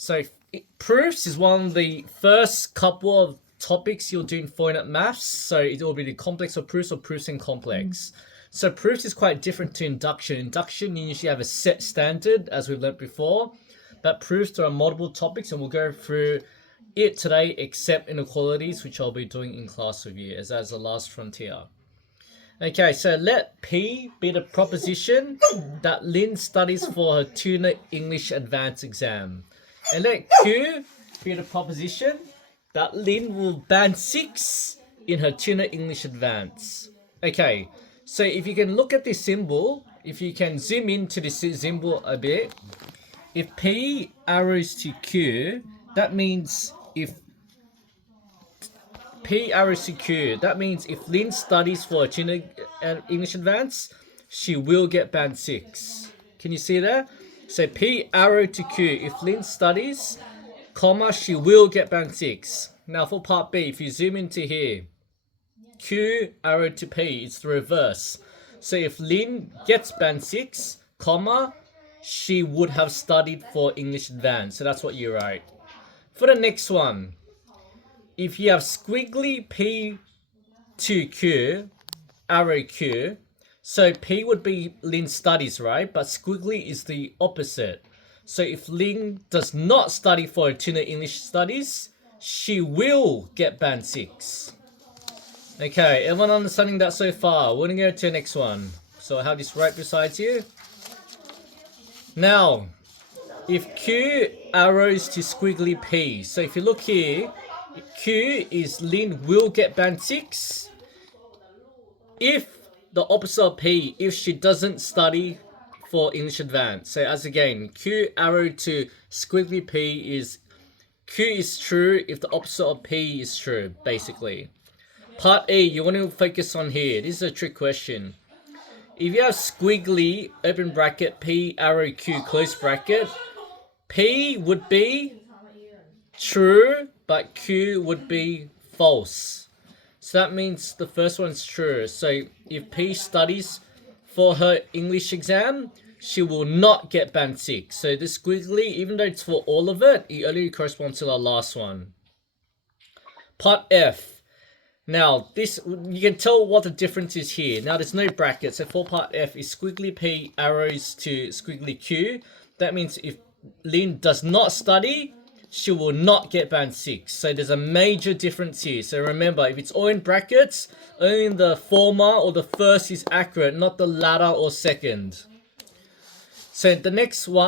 So proofs is one of the first couple of topics you'll do in finite maths. So it will be the complex of proofs or proofs in complex. So proofs is quite different to induction. Induction, you usually have a set standard, as we've learned before. But proofs, there are multiple topics, and we'll go through it today, except inequalities, which I'll be doing in class with you, as the last frontier. Okay, so let P be the proposition that Lynn studies for her tutor English advanced exam. And let Q be the proposition that Lynn will band 6 in her tutor English advance. Okay, so if you can look at this symbol, if you can zoom into this symbol a bit, if P arrows to Q, that means if P arrows to Q, that means if Lynn studies for a tutor English advance, she will get band 6. Can you see that? So P arrow to Q, if Lynn studies, comma, she will get band 6. Now for part B, if you zoom into here, Q arrow to P, it's the reverse. So if Lynn gets band 6, comma, she would have studied for English advance. So that's what you write. For the next one, if you have squiggly P to Q, arrow Q, so P would be Lynn studies, right? But squiggly is the opposite. So if Lynn does not study for tutor English studies, she will get band 6. Okay, everyone understanding that so far? We're going to go to the next one. So I have this right beside you. Now, if Q arrows to squiggly P, so if you look here, Q is Lynn will get band 6 if the opposite of P, if she doesn't study for English advanced. So as again, Q arrow to squiggly P is Q is true if the opposite of P is true, basically. Part A, you want to focus on here. This is a trick question. If you have squiggly, open bracket, P arrow Q, close bracket, P would be true, but Q would be false. So that means the first one's true. So if P studies for her English exam, she will not get band 6. So this squiggly, even though it's for all of it, it only corresponds to the last one. Part F. Now, this, you can tell what the difference is here. Now, there's no brackets. So for part F is squiggly P arrows to squiggly Q. That means if Lynn does not study, she will not get band 6. So there's a major difference here. So remember, if it's all in brackets, only the former or the first is accurate, not the latter or second. So the next one,